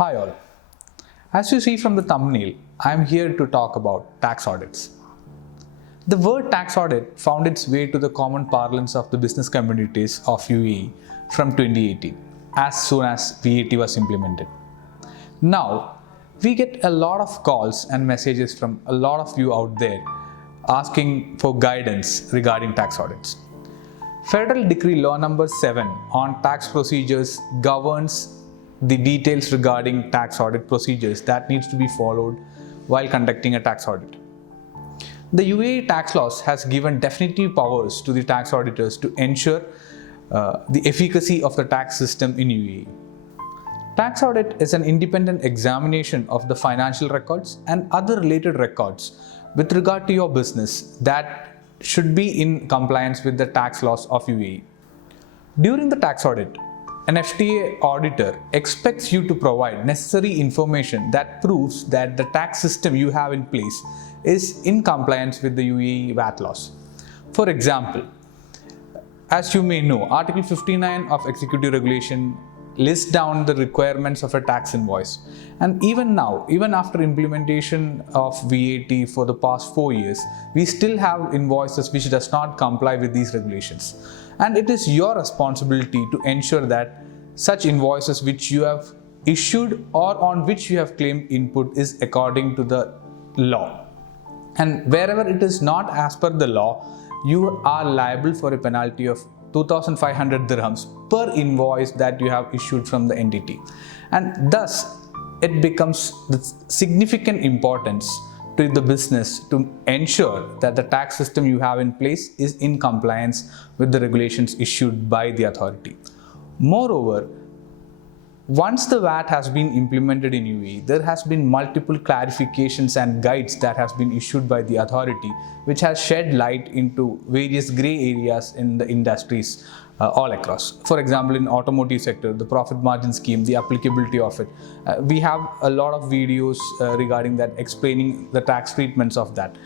Hi all. As you see from the thumbnail, I am here to talk about tax audits. The word tax audit found its way to the common parlance of the business communities of UAE from 2018, as soon as VAT was implemented. Now, we get a lot of calls and messages from a lot of you out there asking for guidance regarding tax audits. Federal Decree Law Number 7 on tax procedures governs the details regarding tax audit procedures that needs to be followed while conducting a tax audit. The UAE tax laws has given definitive powers to the tax auditors to ensure the efficacy of the tax system in UAE. Tax audit is an independent examination of the financial records and other related records with regard to your business that should be in compliance with the tax laws of UAE. During the tax audit, an FTA auditor expects you to provide necessary information that proves that the tax system you have in place is in compliance with the UAE VAT laws. For example, as you may know, Article 59 of Executive Regulation lists down the requirements of a tax invoice. And even now, even after implementation of VAT for the past 4 years, we still have invoices which does not comply with these regulations. And it is your responsibility to ensure that such invoices which you have issued or on which you have claimed input is according to the law. And wherever it is not as per the law, you are liable for a penalty of 2,500 dirhams per invoice that you have issued from the entity. And thus, it becomes the significant importance to the business to ensure that the tax system you have in place is in compliance with the regulations issued by the authority. Moreover, once the VAT has been implemented in UAE, there has been multiple clarifications and guides that has been issued by the authority, which has shed light into various grey areas in the industries all across. For example, in automotive sector, the profit margin scheme, the applicability of it. We have a lot of videos regarding that, explaining the tax treatments of that.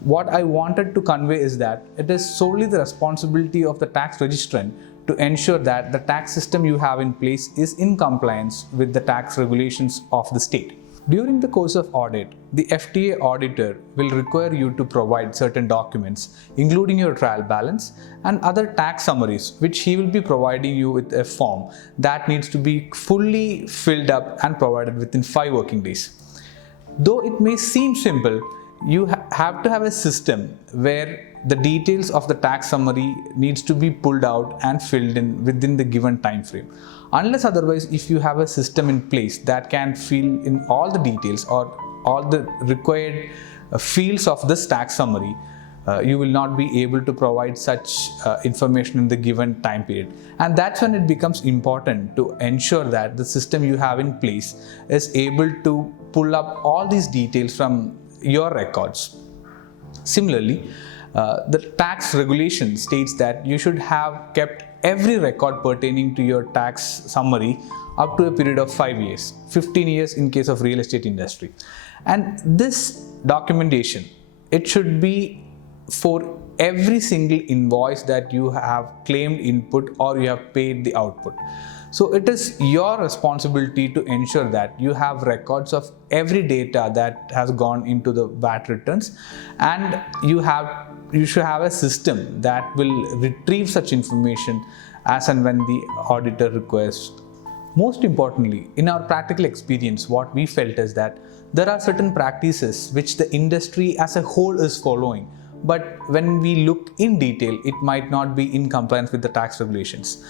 What I wanted to convey is that it is solely the responsibility of the tax registrant to ensure that the tax system you have in place is in compliance with the tax regulations of the state. During the course of audit, the FTA auditor will require you to provide certain documents, including your trial balance and other tax summaries, which he will be providing you with a form that needs to be fully filled up and provided within 5 working days. Though it may seem simple, you have to have a system where the details of the tax summary needs to be pulled out and filled in within the given time frame. Unless otherwise, if you have a system in place that can fill in all the details or all the required fields of this tax summary, you will not be able to provide such information in the given time period. And that's when it becomes important to ensure that the system you have in place is able to pull up all these details from your records. Similarly, the tax regulation states that you should have kept every record pertaining to your tax summary up to a period of 5 years, 15 years in case of real estate industry. And this documentation, it should be for every single invoice that you have claimed input or you have paid the output. So it is your responsibility to ensure that you have records of every data that has gone into the VAT returns, and you should have a system that will retrieve such information as and when the auditor requests. Most importantly, in our practical experience, what we felt is that there are certain practices which the industry as a whole is following, but when we look in detail, it might not be in compliance with the tax regulations.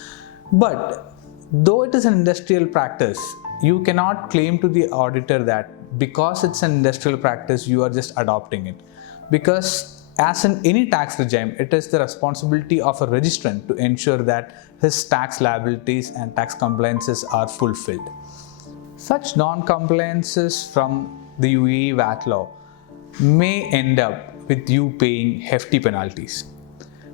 But though it is an industrial practice, you cannot claim to the auditor that because it's an industrial practice, you are just adopting it. Because as in any tax regime, it is the responsibility of a registrant to ensure that his tax liabilities and tax compliances are fulfilled. Such non-compliances from the UAE VAT law may end up with you paying hefty penalties.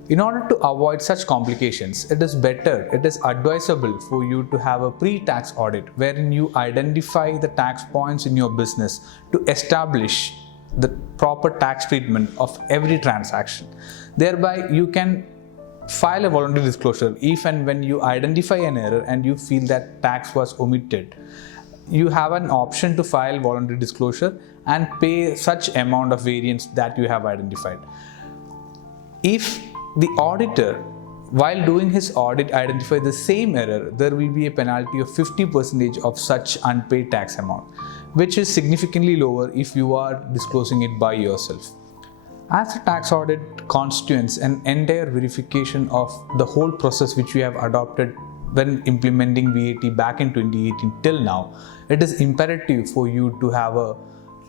In order to avoid such complications, it is advisable for you to have a pre-tax audit wherein you identify the tax points in your business to establish the proper tax treatment of every transaction. Thereby, you can file a voluntary disclosure if and when you identify an error and you feel that tax was omitted. you have an option to file voluntary disclosure and pay such amount of variance that you have identified. If the auditor, while doing his audit, identifies the same error, there will be a penalty of 50% of such unpaid tax amount, which is significantly lower if you are disclosing it by yourself. As a tax audit constitutes an entire verification of the whole process which we have adopted when implementing VAT back in 2018 till now, it is imperative for you to have a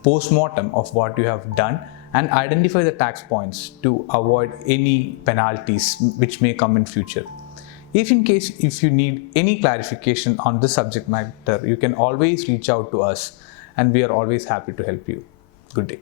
post-mortem of what you have done and identify the tax points to avoid any penalties which may come in future. If you need any clarification on this subject matter, you can always reach out to us and we are always happy to help you. Good day.